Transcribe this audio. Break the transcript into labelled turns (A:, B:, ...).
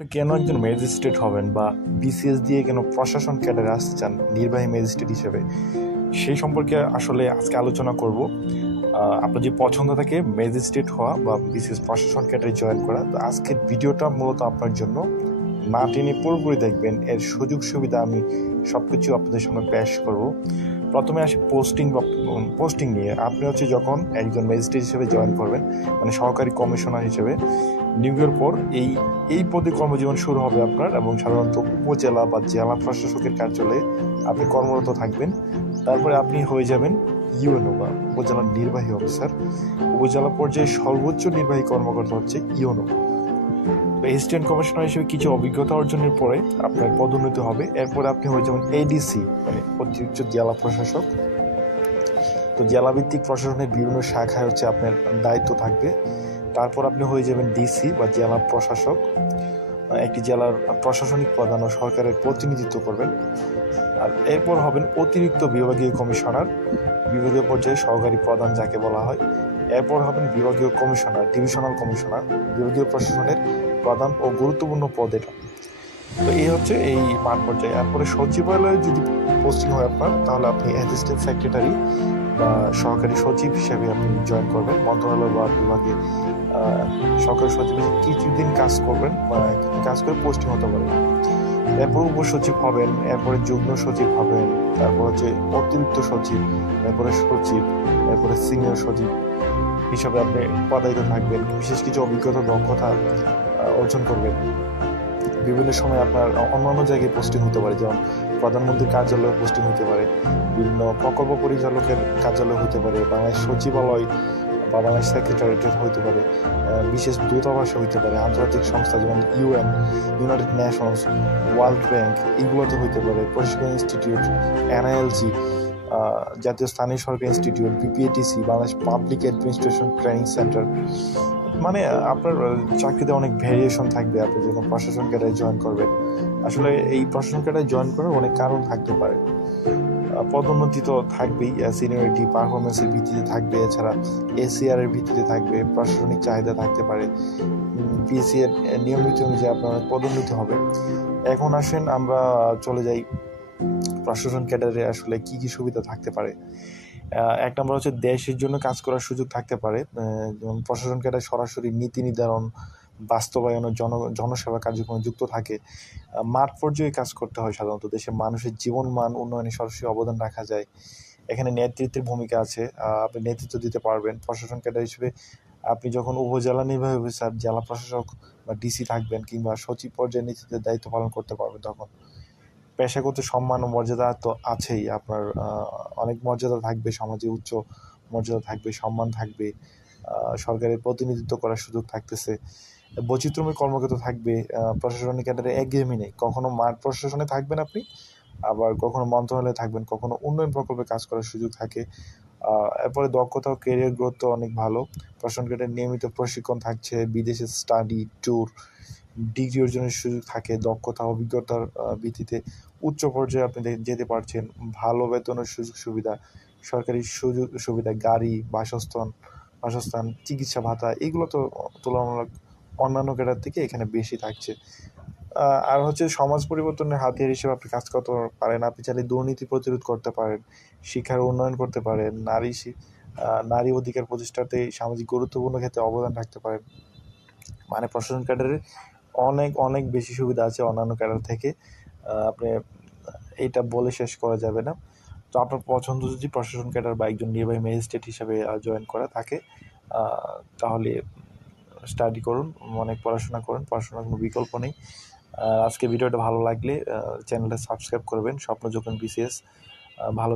A: কেন একজন ম্যাজিস্ট্রেট হবেন বা বিসিএস দিয়ে কেন প্রশাসন ক্যাডারে আসতে চান নির্বাহী ম্যাজিস্ট্রেট হিসেবে? সেই সম্পর্কে আসলে আজকে আলোচনা করব। আপনার যে পছন্দ থাকে ম্যাজিস্ট্রেট হওয়া বা বিসিএস প্রশাসন ক্যাডারে জয়েন করা, তো আজকের ভিডিওটা মূলত আপনার জন্য। না টেনে পুরোপুরি দেখবেন, এর সুযোগ সুবিধা আমি সব কিছু আপনাদের সামনে পেশ করব। প্রথমে আসি পোস্টিং বা পোস্টিং নিয়ে। আপনি হচ্ছে যখন একজন ম্যাজিস্ট্রেট হিসেবে জয়েন করবেন মানে সহকারী কমিশনার হিসেবে নিয়োগের পর এই এই পদে কর্মজীবন শুরু হবে আপনার এবং সাধারণত উপজেলা বা জেলা প্রশাসকের কার্যালয়ে আপনি কর্মরত থাকবেন। তারপরে আপনি হয়ে যাবেন ইউএনও বা উপজেলার নির্বাহী অফিসার উপজেলা পর্যায়ে সর্বোচ্চ নির্বাহী কর্মকর্তা হচ্ছে ইউএনও। এসিস্ট্যান্ট কমিশনার হিসেবে কিছু অভিজ্ঞতা অর্জনের পরে আপনার পদোন্নতি হবে। এরপরে আপনি হয়ে যাবেন এডিসি মানে অতিরিক্ত জেলা প্রশাসক। তো জেলাভিত্তিক প্রশাসনের বিভিন্ন শাখায় হচ্ছে আপনার দায়িত্ব থাকবে। তারপর আপনি হয়ে যাবেন ডিসি বা জেলা প্রশাসক। একটি জেলার প্রশাসনিক প্রধান ও সরকারের প্রতিনিধিত্ব করবেন। আর এরপর হবেন অতিরিক্ত বিভাগীয় কমিশনার। বিভাগীয় পর্যায়ে সহকারী প্রধান যাকে বলা হয়। এরপর হবেন বিভাগীয় কমিশনার ডিভিশনাল কমিশনার বিভাগীয় প্রশাসনের প্রধান ও গুরুত্বপূর্ণ পদ এটা। তো এই হচ্ছে এই মান পর্যায়ে। এরপরে সচিবালয়ে যদি পোস্টিং হয় আপনার তাহলে আপনি অ্যাসিস্ট্যান্ট সেক্রেটারি বা সহকারী সচিব হিসেবে আপনি জয়েন করবেন। মন্ত্রণালয় বা বিভাগে আহ, সরকারি সচিব কিছুদিন কাজ করবেন বা কাজ করে পোস্টিং হতে পারে। এরপর উপসচিব হবেন এরপরে যুগ্ম সচিব হবেন তারপর হচ্ছে অতিরিক্ত সচিব এরপরে সচিব এরপরে সিনিয়র সচিব। হিসাবে আপনি পদায়িত থাকবেন, বিশেষ কিছু অভিজ্ঞতা, দক্ষতা অর্জন করবেন। বিভিন্ন সময় আপনার অন্যান্য জায়গায় পোস্টিং হতে পারে, যেমন প্রধানমন্ত্রীর কার্যালয়ে পোস্টিং হতে পারে, বিভিন্ন প্রকল্প পরিচালকের কার্যালয় হতে পারে, বাংলাদেশ সচিবালয় বা বাংলাদেশ সেক্রেটারিয়েট হতে পারে বিশেষ দূতাবাসে হতে পারে, আন্তর্জাতিক সংস্থা যেমন UN United Nations World Bank এগুলোতে হইতে পারে প্রশিক্ষণ ইনস্টিটিউট এনআইএলজি জাতীয় স্থানীয় সরকার institute BPATC Bangladesh public administration training centre মানে আপনার চাকরিতে অনেক ভ্যারিয়েশন থাকবে, আপনি যখন প্রশাসন ক্যাডারে জয়েন করবেন। আসলে এই প্রশাসন ক্যাডারে জয়েন করার অনেক কারণ থাকতে পারে। পদোন্নতি তো থাকবেই সিনিয়রিটি পারফরমেন্সের ভিত্তিতে থাকবে, এছাড়া এসিআর এর ভিত্তিতে থাকবে, প্রশাসনিক চাহিদা থাকতে পারে। পিএসসি এর নিয়ম নীতি অনুযায়ী আপনার পদোন্নতি হবে। এখন আসেন আমরা চলে যাই প্রশাসন ক্যাডারে আসলে কি কি সুবিধা থাকতে পারে? এক নম্বর হচ্ছে দেশের জন্য কাজ করার সুযোগ থাকতে পারে। যেমন প্রশাসন ক্যাডার সরাসরি নীতি নির্ধারণ, বাস্তবায়ন ও জন, জনসেবা কার্যক্রমে যুক্ত থাকে। মাঠ পর্যায়ে কাজ করতে হয় সাধারণত। দেশের মানুষের জীবন মান উন্নয়নে সরাসরি অবদান রাখা যায়। এখানে নেতৃত্বের ভূমিকা আছে। আপনি নেতৃত্ব দিতে পারবেন। প্রশাসন ক্যাডার হিসেবে আপনি যখন উপজেলা নির্বাহী অফিসার, জেলা প্রশাসক বা ডিসি থাকবেন কিংবা সচিব পর্যায়ে নেতৃত্বের দায়িত্ব পালন করতে পারবেন তখন। পেশাগত সম্মান ও মর্যাদা তো আছেই। আপনার অনেক মর্যাদা থাকবে, সমাজে উচ্চ মর্যাদা থাকবে, সম্মান থাকবে সরকারের প্রতিনিধিত্ব করার সুযোগ থাকতেছে, বৈচিত্র্যময় কর্মক্ষেত্র থাকবে প্রশাসনিক ক্যাডারে একঘেয়েমি নেই। কখনো মাঠ প্রশাসনে থাকবেন আপনি, আবার কখনো মন্ত্রণালয়ে থাকবেন, কখনো উন্নয়ন প্রকল্পে কাজ করার সুযোগ থাকে। এরপরে দক্ষতা ও কেরিয়ার গ্রোথ তো অনেক ভালো। প্রশাসন ক্যাডারে নিয়মিত প্রশিক্ষণ থাকছে, বিদেশে স্টাডি ট্যুর ডিগ্রি অর্জনের সুযোগ থাকে, দক্ষতা, অভিজ্ঞতার ভিত্তিতে উচ্চ পর্যায়ে আপনি যেতে পারছেন, ভালো বেতনের সুযোগ সুবিধা, সরকারি সুযোগ সুবিধা, গাড়ি, বাসস্থান বাসস্থান, চিকিৎসা ভাতা, এগুলো তো তুলনামূলক অন্যান্য ক্যাডার থেকে এখানে বেশি থাকছে। আর হচ্ছে সমাজ পরিবর্তনের হাতিয়ার হিসেবে আপনি কাজ করতে পারেন, আপনি চাইলে দুর্নীতি প্রতিরোধ করতে পারেন, শিক্ষার উন্নয়ন করতে পারেন, নারী নারী অধিকার প্রতিষ্ঠাতে সামাজিক গুরুত্বপূর্ণ ক্ষেত্রে অবদান রাখতে পারেন। মানে প্রশাসন ক্যাডারের অনেক অনেক বেশি সুবিধা আছে অন্যান্য ক্যাডার থেকে। আপনি এটা বলে শেষ করা যাবে না। তো আপনার পছন্দ যদি প্রশাসন ক্যাডার বা একজন নির্বাহী ম্যাজিস্ট্রেট হিসাবে জয়েন করা থাকে তাহলে স্টাডি করুন, অনেক পড়াশোনা করুন, পড়াশোনার কোনো বিকল্প নেই। আজকে ভিডিওটা ভালো লাগলে চ্যানেলটা সাবস্ক্রাইব করবেন। স্বপ্ন যোগন বিসিএস ভালো